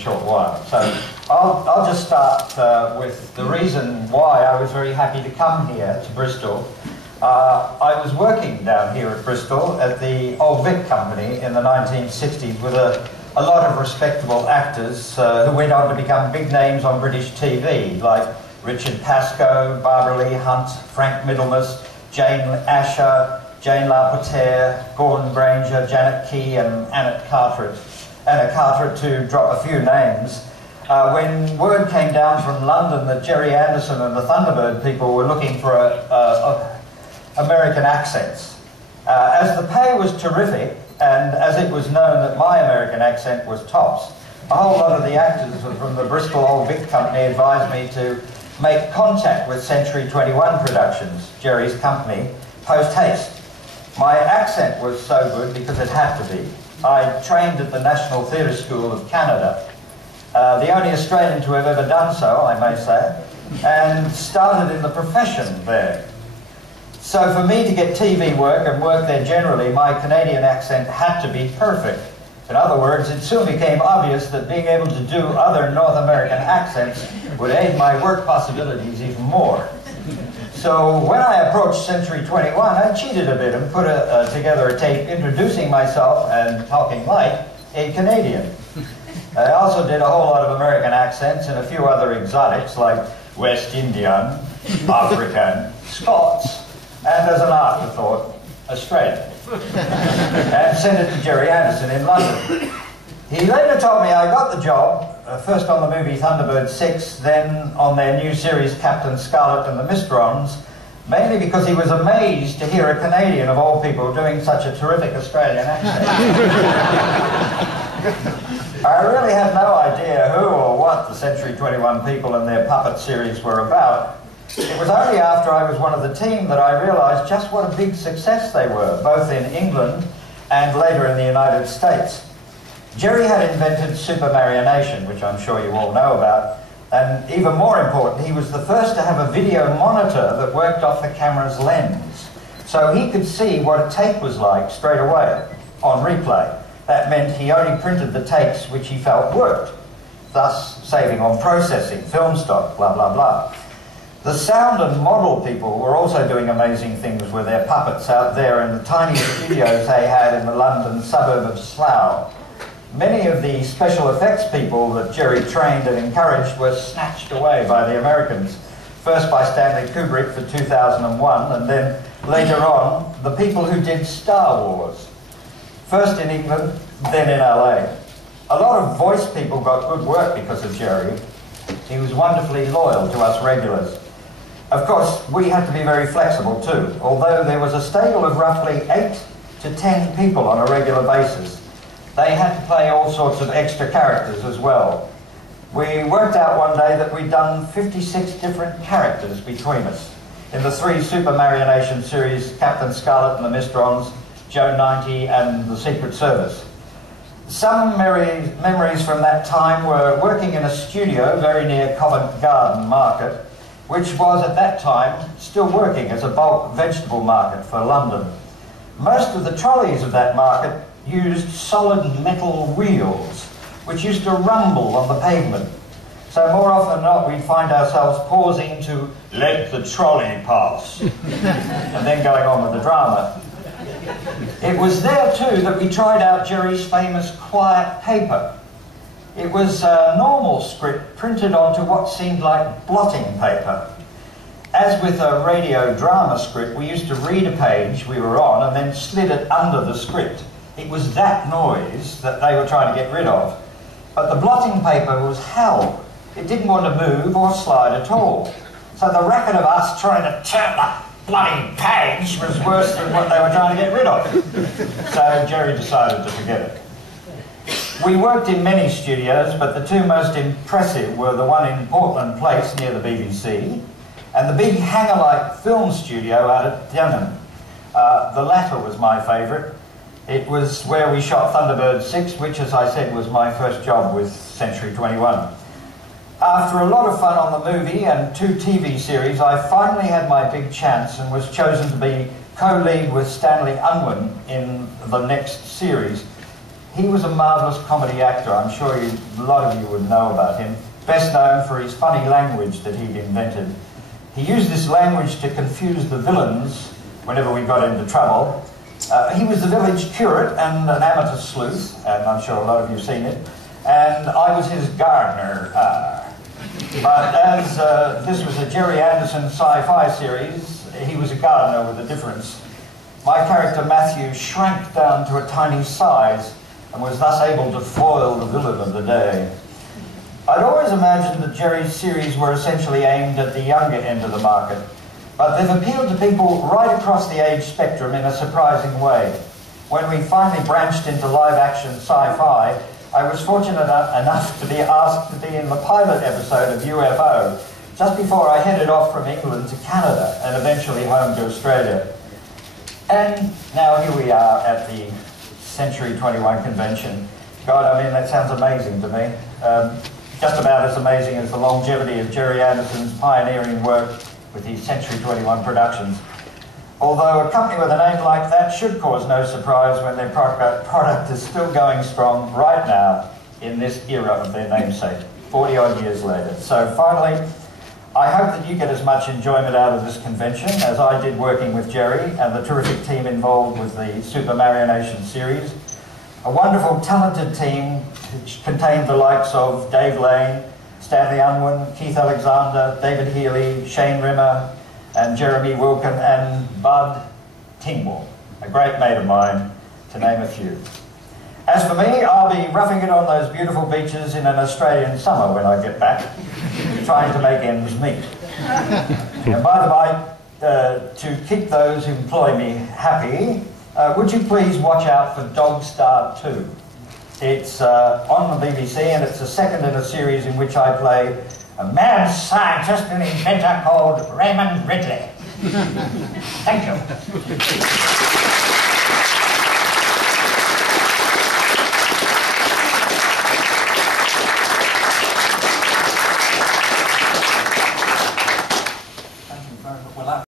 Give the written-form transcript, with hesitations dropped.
short while. So I'll just start with the reason why I was very happy to come here to Bristol. I was working down here at Bristol at the Old Vic Company in the 1960s with a lot of respectable actors who went on to become big names on British TV, like Richard Pascoe, Barbara Lee Hunt, Frank Middlemas, Jane Asher, Jane LaPortaire, Gordon Granger, Janet Key and Anna Carteret, to drop a few names. When word came down from London that Jerry Anderson and the Thunderbird people were looking for American accents, as the pay was terrific and as it was known that my American accent was tops, a whole lot of the actors from the Bristol Old Vic Company advised me to make contact with Century 21 Productions, Jerry's company, post-haste. My accent was so good because it had to be. I trained at the National Theatre School of Canada, the only Australian to have ever done so, I may say, and started in the profession there. So for me to get TV work and work there generally, my Canadian accent had to be perfect. In other words, it soon became obvious that being able to do other North American accents would aid my work possibilities even more. So when I approached Century 21, I cheated a bit and put together a tape introducing myself and talking like a Canadian. I also did a whole lot of American accents and a few other exotics like West Indian, African, Scots, and as an afterthought, Australian. And sent it to Jerry Anderson in London. He later told me I got the job, first on the movie Thunderbird 6, then on their new series Captain Scarlet and the Mistrons, mainly because he was amazed to hear a Canadian of all people doing such a terrific Australian accent. I really had no idea who or what the Century 21 people and their puppet series were about. It was only after I was one of the team that I realised just what a big success they were, both in England and later in the United States. Jerry had invented supermarionation, which I'm sure you all know about, and even more important, he was the first to have a video monitor that worked off the camera's lens, so he could see what a take was like straight away on replay. That meant he only printed the takes which he felt worked, thus saving on processing, film stock, blah, blah, blah. The sound and model people were also doing amazing things with their puppets out there in the tiny studios they had in the London suburb of Slough. Many of the special effects people that Jerry trained and encouraged were snatched away by the Americans, first by Stanley Kubrick for 2001, and then later on, the people who did Star Wars. First in England, then in LA. A lot of voice people got good work because of Jerry. He was wonderfully loyal to us regulars. Of course, we had to be very flexible too, although there was a stable of roughly 8 to 10 people on a regular basis. They had to play all sorts of extra characters as well. We worked out one day that we'd done 56 different characters between us in the 3 supermarionation series, Captain Scarlet and the Mistrons, Joe 90 and the Secret Service. Some memories from that time were working in a studio very near Covent Garden Market, which was at that time still working as a bulk vegetable market for London. Most of the trolleys of that market used solid metal wheels, which used to rumble on the pavement. So more often than not, we'd find ourselves pausing to let the trolley pass, and then going on with the drama. It was there too that we tried out Jerry's famous quiet paper. It was a normal script printed onto what seemed like blotting paper. As with a radio drama script, we used to read a page we were on and then slid it under the script. It was that noise that they were trying to get rid of. But the blotting paper was hell. It didn't want to move or slide at all. So the racket of us trying to turn the bloody page was worse than what they were trying to get rid of. So Jerry decided to forget it. We worked in many studios, but the 2 most impressive were the one in Portland Place near the BBC and the big hangar-like film studio out at Denham. The latter was my favourite. It was where we shot Thunderbird 6, which, as I said, was my first job with Century 21. After a lot of fun on the movie and 2 TV series, I finally had my big chance and was chosen to be co-lead with Stanley Unwin in the next series. He was a marvellous comedy actor. I'm sure a lot of you would know about him. Best known for his funny language that he'd invented. He used this language to confuse the villains whenever we got into trouble. He was the village curate and an amateur sleuth, and I'm sure a lot of you have seen it. And I was his gardener. But as this was a Jerry Anderson sci-fi series, he was a gardener with a difference. My character Matthew shrank down to a tiny size and was thus able to foil the villain of the day. I'd always imagined that Jerry's series were essentially aimed at the younger end of the market, but they've appealed to people right across the age spectrum in a surprising way. When we finally branched into live-action sci-fi, I was fortunate enough to be asked to be in the pilot episode of UFO, just before I headed off from England to Canada and eventually home to Australia. And now here we are at the Century 21 convention. God, I mean, that sounds amazing to me. Just about as amazing as the longevity of Jerry Anderson's pioneering work with his Century 21 productions. Although a company with a name like that should cause no surprise when their product is still going strong right now in this era of their namesake, 40 odd years later. So finally, I hope that you get as much enjoyment out of this convention as I did working with Jerry and the terrific team involved with the Super Mario Nation series. A wonderful, talented team which contained the likes of Dave Lane, Stanley Unwin, Keith Alexander, David Healy, Shane Rimmer, and Jeremy Wilkin, and Bud Tingwall, a great mate of mine, to name a few. As for me, I'll be roughing it on those beautiful beaches in an Australian summer when I get back, trying to make ends meet. And by the way, to keep those who employ me happy, would you please watch out for Dog Star 2? It's on the BBC, and it's the second in a series in which I play a mad scientist and inventor called Raymond Ridley. Thank you.